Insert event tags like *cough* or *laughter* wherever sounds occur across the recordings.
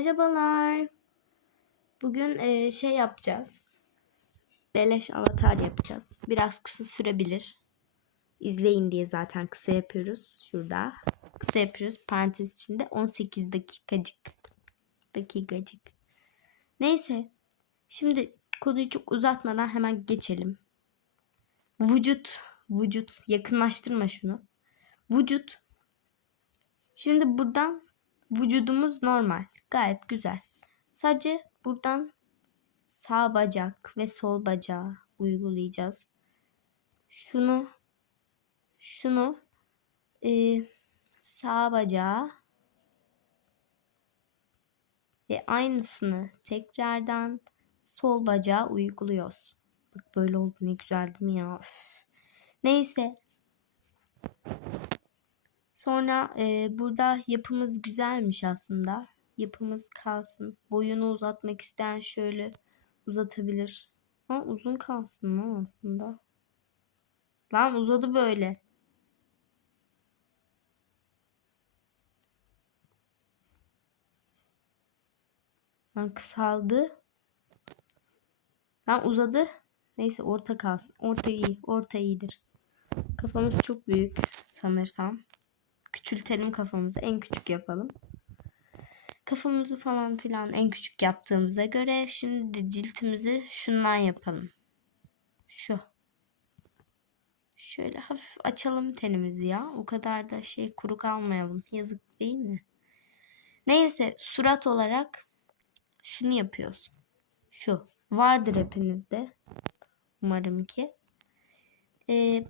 Merhabalar. Bugün eee, şey yapacağız. Beleş avatar yapacağız. Biraz kısa sürebilir. İzleyin diye zaten kısa yapıyoruz. Şurada. Kısa yapıyoruz. Parantez içinde 18 dakikacık. Dakikacık. Neyse. Şimdi konuyu çok uzatmadan hemen geçelim. Vücut. Vücut. Yakınlaştırma şunu. Vücut. Şimdi buradan vücudumuz normal. Gayet güzel. Sadece buradan sağ bacak ve sol bacağı uygulayacağız. Şunu şunu e, sağ bacağı ve aynısını tekrardan sol bacağı uyguluyoruz. Bak böyle oldu ne güzel değil mi ya? Neyse. Sonra e, burada yapımız güzelmiş aslında. Yapımız kalsın. Boyunu uzatmak isteyen şöyle uzatabilir. Ha uzun kalsın lan aslında. Lan uzadı böyle. Lan kısaldı. Lan uzadı. Neyse orta kalsın. Orta iyi. Orta iyidir. Kafamız çok büyük sanırsam. Küçültelim kafamızı. En küçük yapalım. Kafamızı falan filan en küçük yaptığımıza göre şimdi ciltimizi şundan yapalım. Şu. Şöyle hafif açalım tenimizi ya. O kadar da şey kuru kalmayalım. Yazık değil mi? Neyse surat olarak şunu yapıyoruz. Şu. Vardır hepinizde. Umarım ki. Ee,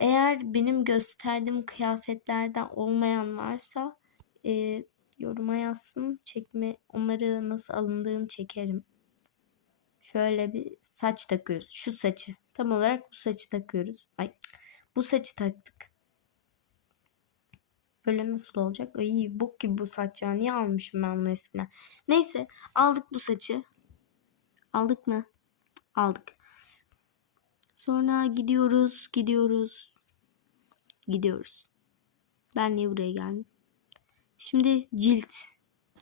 eğer benim gösterdiğim kıyafetlerden olmayan varsa e, yoruma yazsın. Çekme onları nasıl alındığını çekerim. Şöyle bir saç takıyoruz. Şu saçı. Tam olarak bu saçı takıyoruz. Ay bu saçı taktık. Böyle nasıl olacak? Ay bok gibi bu saç ya. Niye almışım ben bunu eskiden? Neyse aldık bu saçı. Aldık mı? Aldık. Sonra gidiyoruz, gidiyoruz, gidiyoruz. Ben niye buraya geldim? Şimdi cilt.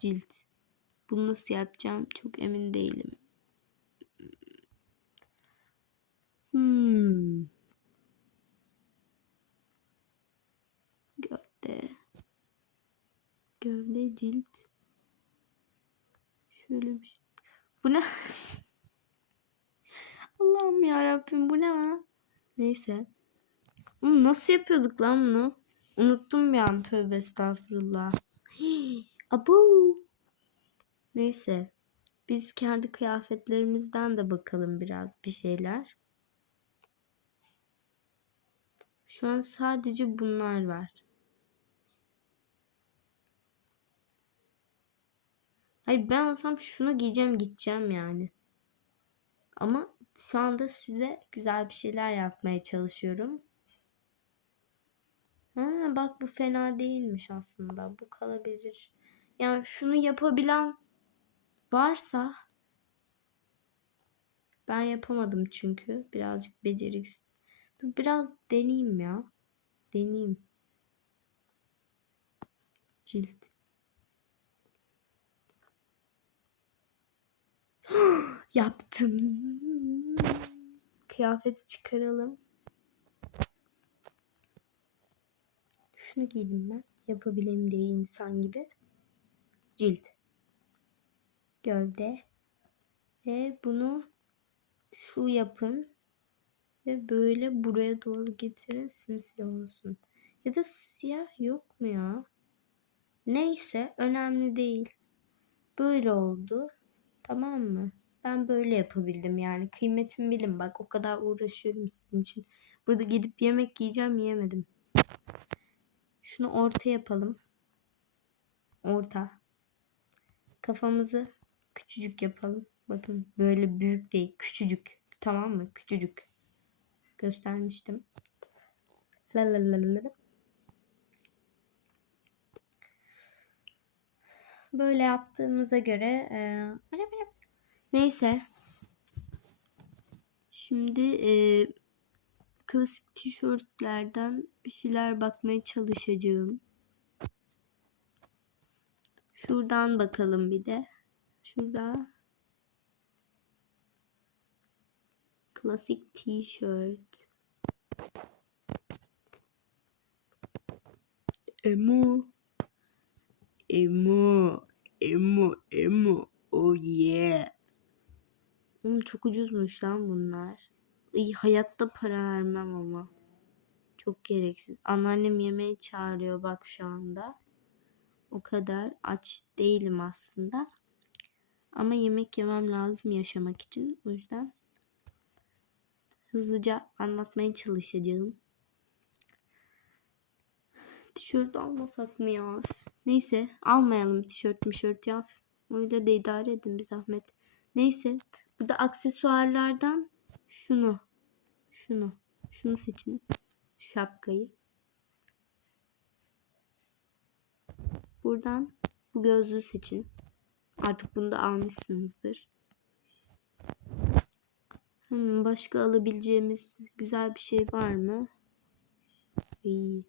Cilt. Bunu nasıl yapacağım çok emin değilim. Hmm. Gövde. Gövde cilt. Şöyle bir şey. Bu ne? *laughs* Allah'ım ya Rabbim bu ne lan? Neyse. Oğlum nasıl yapıyorduk lan bunu? Unuttum bir an tövbe estağfurullah. *gasps* Hii, Abu. Neyse. Biz kendi kıyafetlerimizden de bakalım biraz bir şeyler. Şu an sadece bunlar var. Hayır ben olsam şunu giyeceğim gideceğim yani. Ama şu anda size güzel bir şeyler yapmaya çalışıyorum. Ha, bak bu fena değilmiş aslında. Bu kalabilir. Yani şunu yapabilen varsa ben yapamadım çünkü. Birazcık beceriksiz. Biraz deneyeyim ya. Deneyeyim. Cilt. *gasps* Yaptım. Kıyafeti çıkaralım. Şunu giydim ben. Yapabileyim diye insan gibi. Cilt. Gövde. Ve bunu şu yapın. Ve böyle buraya doğru getirin simsiyah olsun. Ya da siyah yok mu ya? Neyse önemli değil. Böyle oldu. Tamam mı? Ben böyle yapabildim yani. Kıymetimi bilin bak o kadar uğraşıyorum sizin için. Burada gidip yemek yiyeceğim yiyemedim. Şunu orta yapalım. Orta. Kafamızı küçücük yapalım. Bakın böyle büyük değil. Küçücük. Tamam mı? Küçücük. Göstermiştim. La la la la. Böyle yaptığımıza göre e, neyse. Şimdi e, klasik tişörtlerden bir şeyler bakmaya çalışacağım. Şuradan bakalım bir de. Şurada klasik t-shirt. Emo. Emo. Emo. Emo. Oh yeah. Oğlum çok ucuzmuş lan bunlar. İyi hayatta para vermem ama. Çok gereksiz. Anneannem yemeğe çağırıyor bak şu anda. O kadar aç değilim aslında. Ama yemek yemem lazım yaşamak için. O yüzden hızlıca anlatmaya çalışacağım. Tişört almasak mı ya? Neyse almayalım tişört mişört ya. Öyle de idare edin bir zahmet. Neyse burada aksesuarlardan şunu şunu şunu seçin. Şapkayı. Buradan bu gözlüğü seçin. Artık bunu da almışsınızdır. Hmm, başka alabileceğimiz güzel bir şey var mı? İyi.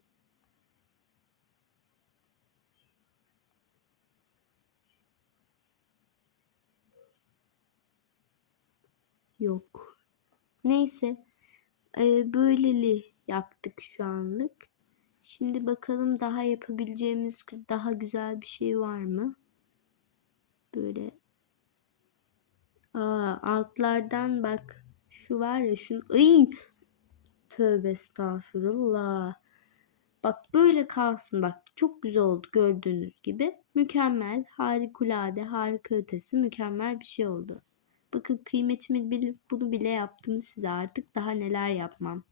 Yok. Neyse. Ee, böyleli yaptık şu anlık. Şimdi bakalım daha yapabileceğimiz daha güzel bir şey var mı? Böyle Aa, altlardan bak şu var ya şu Iy! Tövbe estağfurullah. Bak böyle kalsın bak çok güzel oldu gördüğünüz gibi. Mükemmel, harikulade, harika ötesi mükemmel bir şey oldu. Bakın kıymetimi bilip bunu bile yaptım size artık daha neler yapmam.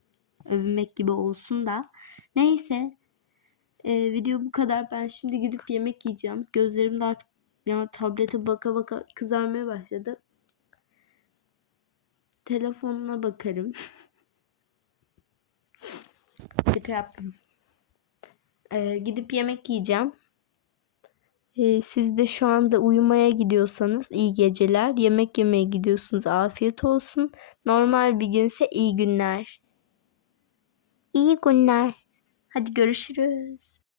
Övünmek gibi olsun da. Neyse. Ee, video bu kadar. Ben şimdi gidip yemek yiyeceğim. Gözlerim de artık ya tablete baka baka kızarmaya başladı. Telefonuna bakarım. *laughs* Şaka yaptım. Ee, gidip yemek yiyeceğim. Siz de şu anda uyumaya gidiyorsanız iyi geceler. Yemek yemeye gidiyorsunuz. Afiyet olsun. Normal bir günse iyi günler. İyi günler. Hadi görüşürüz.